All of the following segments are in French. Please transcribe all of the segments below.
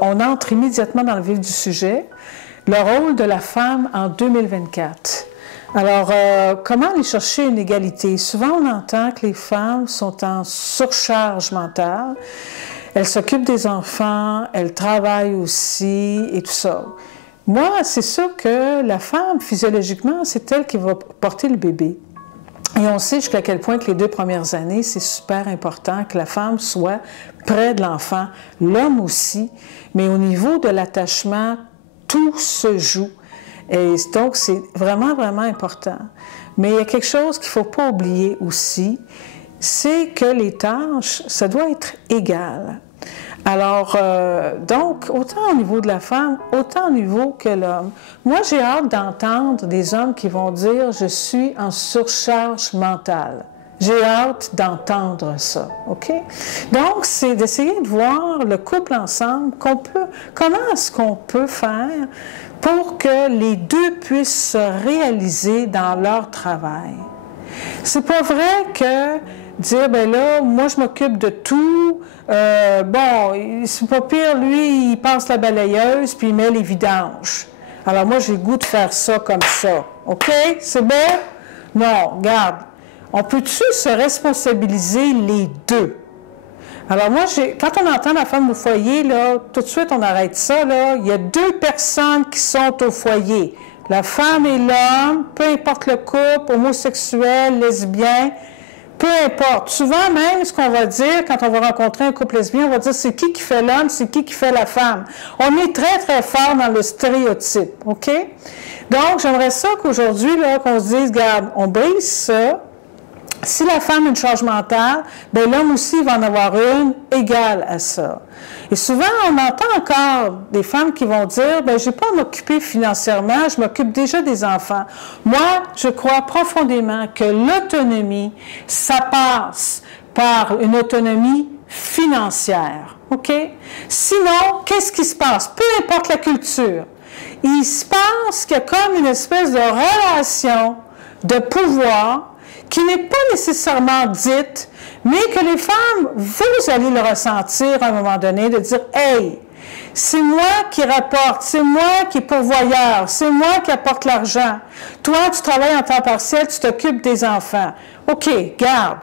on entre immédiatement dans le vif du sujet, le rôle de la femme en 2024. Alors, comment aller chercher une égalité? Souvent, on entend que les femmes sont en surcharge mentale. Elles s'occupent des enfants, elles travaillent aussi et tout ça. Moi, c'est sûr que la femme, physiologiquement, c'est elle qui va porter le bébé. Et on sait jusqu'à quel point que les 2 premières années, c'est super important que la femme soit près de l'enfant, l'homme aussi, mais au niveau de l'attachement, tout se joue. Et donc, c'est vraiment, vraiment important. Mais il y a quelque chose qu'il ne faut pas oublier aussi, c'est que les tâches, ça doit être égal. Alors, donc, autant au niveau de la femme, autant au niveau que l'homme. Moi, j'ai hâte d'entendre des hommes qui vont dire « je suis en surcharge mentale ». J'ai hâte d'entendre ça, OK? Donc, c'est d'essayer de voir le couple ensemble, comment est-ce qu'on peut faire pour que les deux puissent se réaliser dans leur travail. C'est pas vrai que dire, ben là, moi, je m'occupe de tout, bon, c'est pas pire, lui, il passe la balayeuse, puis il met les vidanges. Alors moi, j'ai le goût de faire ça comme ça, OK? C'est bon? Non, regarde. On peut-tu se responsabiliser les deux? Alors moi, quand on entend la femme au foyer, là, tout de suite, on arrête ça, là. Il y a 2 personnes qui sont au foyer. La femme et l'homme, peu importe le couple, homosexuel, lesbien, peu importe. Souvent même, ce qu'on va dire quand on va rencontrer un couple lesbien, on va dire c'est qui fait l'homme, c'est qui fait la femme. On est très, très fort dans le stéréotype, OK? Donc, j'aimerais ça qu'aujourd'hui, là, qu'on se dise, regarde, on brise ça. Si la femme a une charge mentale, bien l'homme aussi va en avoir une égale à ça. Et souvent, on entend encore des femmes qui vont dire, bien, je n'ai pas à m'occuper financièrement, je m'occupe déjà des enfants. Moi, je crois profondément que l'autonomie, ça passe par une autonomie financière, OK? Sinon, qu'est-ce qui se passe? Peu importe la culture, il se passe qu'il y a comme une espèce de relation de pouvoir qui n'est pas nécessairement dite, mais que les femmes, vous allez le ressentir à un moment donné, de dire « Hey, c'est moi qui rapporte, c'est moi qui est pourvoyeur, c'est moi qui apporte l'argent. Toi, tu travailles en temps partiel, tu t'occupes des enfants. OK, garde. »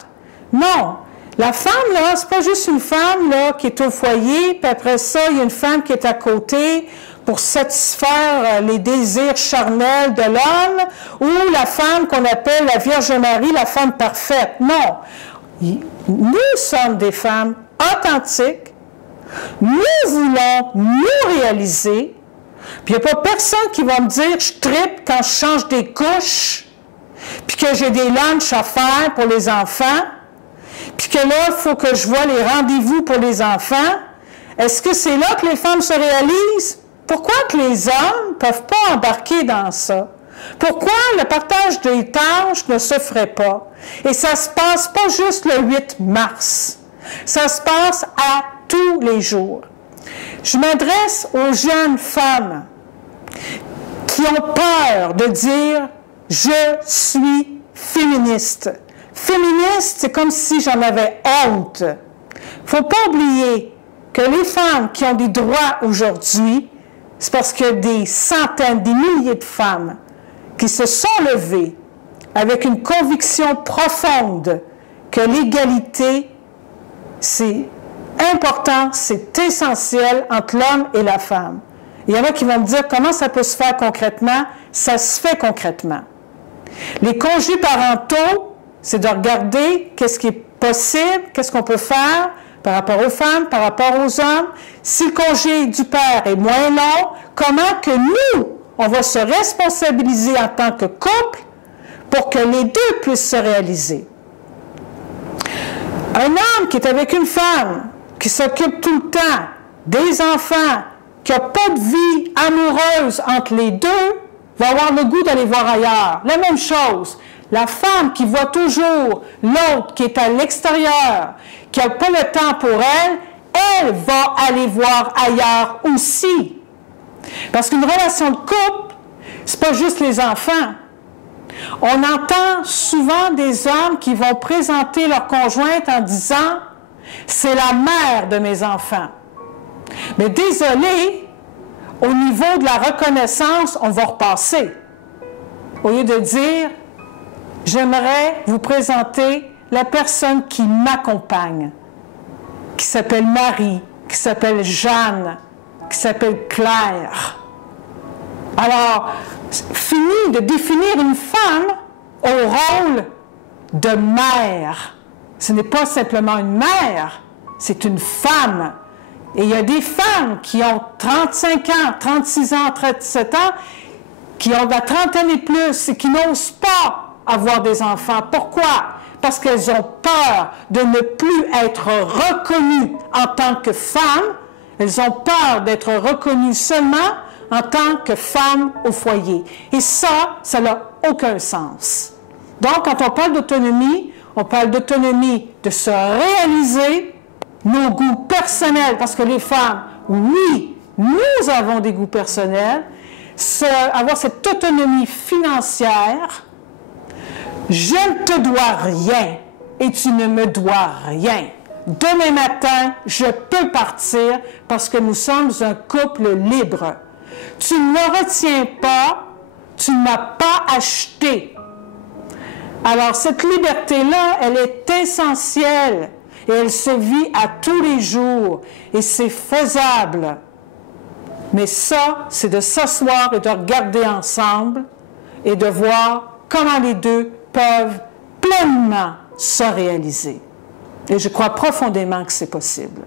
Non, la femme, là, c'est pas juste une femme, là, qui est au foyer, puis après ça, il y a une femme qui est à côté pour satisfaire les désirs charnels de l'homme, ou la femme qu'on appelle la Vierge Marie, la femme parfaite. Non. Nous sommes des femmes authentiques. Nous voulons nous réaliser. Puis il n'y a pas personne qui va me dire « je trippe quand je change des couches, puis que j'ai des lunchs à faire pour les enfants, puis que là, il faut que je vois les rendez-vous pour les enfants. » Est-ce que c'est là que les femmes se réalisent? Pourquoi que les hommes ne peuvent pas embarquer dans ça? Pourquoi le partage des tâches ne se ferait pas? Et ça ne se passe pas juste le 8 mars. Ça se passe à tous les jours. Je m'adresse aux jeunes femmes qui ont peur de dire « je suis féministe ». Féministe, c'est comme si j'en avais honte. Il ne faut pas oublier que les femmes qui ont des droits aujourd'hui, c'est parce qu'il y a des centaines, des milliers de femmes qui se sont levées avec une conviction profonde que l'égalité, c'est important, c'est essentiel entre l'homme et la femme. Il y en a qui vont me dire comment ça peut se faire concrètement. Ça se fait concrètement. Les congés parentaux, c'est de regarder qu'est-ce qui est possible, qu'est-ce qu'on peut faire par rapport aux femmes, par rapport aux hommes. Si le congé du père est moins long, comment que nous, on va se responsabiliser en tant que couple pour que les deux puissent se réaliser. Un homme qui est avec une femme, qui s'occupe tout le temps des enfants, qui n'a pas de vie amoureuse entre les deux, va avoir le goût d'aller voir ailleurs. La même chose. La femme qui voit toujours l'autre qui est à l'extérieur, qui n'a pas le temps pour elle, elle va aller voir ailleurs aussi. Parce qu'une relation de couple, c'est pas juste les enfants. On entend souvent des hommes qui vont présenter leur conjointe en disant « c'est la mère de mes enfants ». Mais désolé, au niveau de la reconnaissance, on va repasser. Au lieu de dire, j'aimerais vous présenter la personne qui m'accompagne, qui s'appelle Marie, qui s'appelle Jeanne, qui s'appelle Claire. Alors, fini de définir une femme au rôle de mère. Ce n'est pas simplement une mère, c'est une femme. Et il y a des femmes qui ont 35 ans, 36 ans, 37 ans, qui ont de la trentaine et plus et qui n'osent pas avoir des enfants. Pourquoi? Parce qu'elles ont peur de ne plus être reconnues en tant que femmes. Elles ont peur d'être reconnues seulement en tant que femmes au foyer. Et ça n'a aucun sens. Donc, quand on parle d'autonomie, on parle d'autonomie de se réaliser nos goûts personnels, parce que les femmes, oui, nous avons des goûts personnels, avoir cette autonomie financière. Je ne te dois rien et tu ne me dois rien. Demain matin, je peux partir parce que nous sommes un couple libre. Tu ne me retiens pas, tu ne m'as pas acheté. Alors, cette liberté-là, elle est essentielle et elle se vit à tous les jours et c'est faisable. Mais ça, c'est de s'asseoir et de regarder ensemble et de voir comment les deux peuvent pleinement se réaliser. Et je crois profondément que c'est possible.